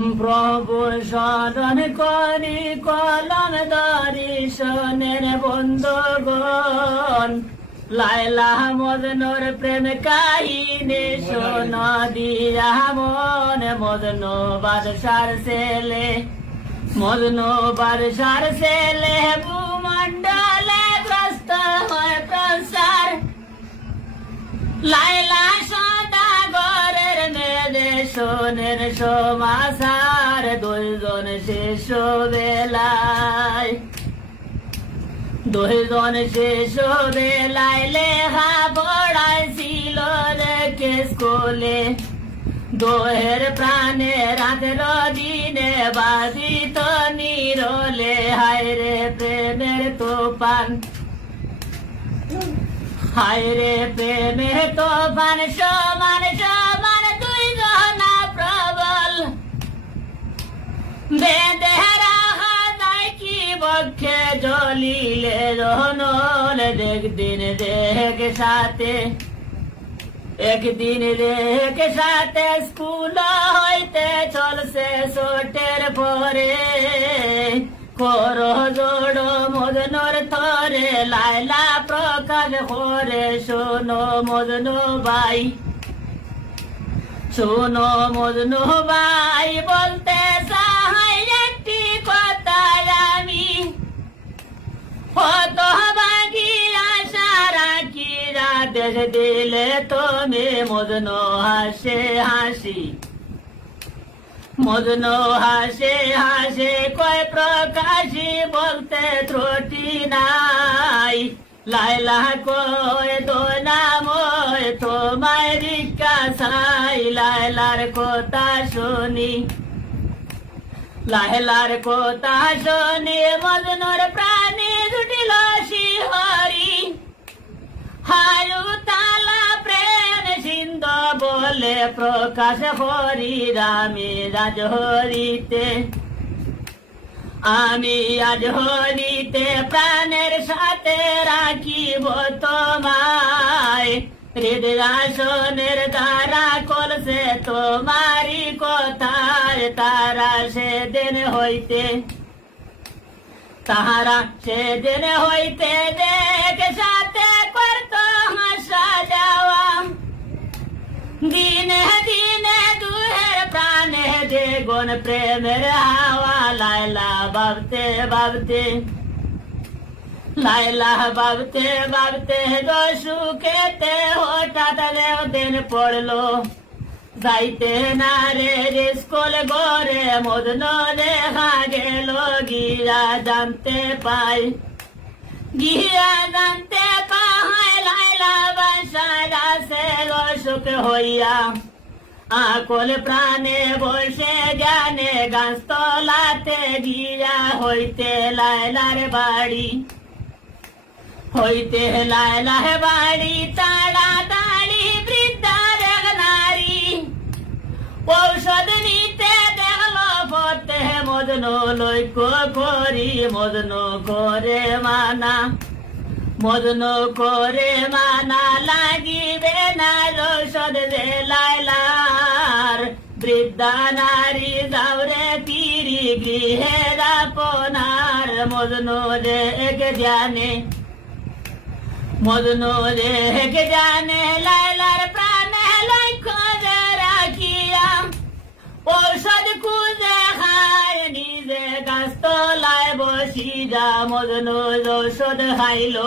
প্রভুর স্মরণ করি কলম দর্শনের বন্ধগণ। লাইলা মদনোর প্রেম কাহিনী শোন, দিয়া মন মদনো বাদশার ছেলে। মদনো বাদশার ছেলে ভূমণ্ডলে গ্রস্ত হয় লাইলা সমাসার দুইজন শেষ বেলায়। দুইজন শেষ বেলায় লেখা পড়াইছিল রেখে স্কুলে। দোহের প্রাণে রাতের দিনে বাজিত নিরলে, হায় রে প্রেমের তোপান হায়রে প্রেমে তোফান সমান সমান কি বক্ষে জ্বলিলে রহনল দেখ দিন দেখ সাথে। একদিন রেখ সাথে স্কুল হইতে চলছে সোটের পরে। কর জোড় মদনর থরে লাইলা প্রকাশ করে, শোনো মদন বাই শোনো মদন বাই বলতে দেশ দিলে তুমি মদন হাসে হাসি। মদন হাসে হাসে কয় প্রকাশি বলতে ত্রুটি নাই। লাইলা কয় তো নাময় তোমায় রিকা সাই লাইলার কথা শুনি। লাহেলার কথা শুনি মদনর বলে প্রকাশ হরি রামে রাজ হরিতে। আমি আজ হরিতে প্রাণের সাথে রাখিব তোমায়। হৃদয়াসনের দ্বারা কলসে তোমারি কথায় তারা সেদিন হইতে। তাহারা সেদিন হইতে দেখ দেগুন প্রেমের হাওয়া লাইলা বাবতে বাবতে লাইলা বাবতে বাবতে সুখেতে হঠাৎ দিন পড়ল যাইতে না রে স্কুল গরে মদন দেখা গেল গিরা জানতে পাই গিয়া জানতে পাহাই লাইলা বাসায় আসে সুখ হইয়া আকল প্রাণে বসে জ্ঞানে গাছ তলাতে গিয়া হইতে লাইলার বাড়ি। হইতে লাইলার বাড়ি, তাড়াতাড়ি বৃদ্ধার নারী। ঔষধ নিতে দেখল পথে মদন লৈক্য করি, মদন করে মানা। মদন করে মানা লাগিবে না ঔষধ দে লাইলার। বৃদ্ধা নারী যাওরে তিরি গৃহের আপনার। মদন রেখ ধ্যানে মদন রেখ জানে লাইলার প্রাণে লক্ষ্য রাখিয়া। ঔষধ খুঁজে বসি মদন ঔষধ খাইলো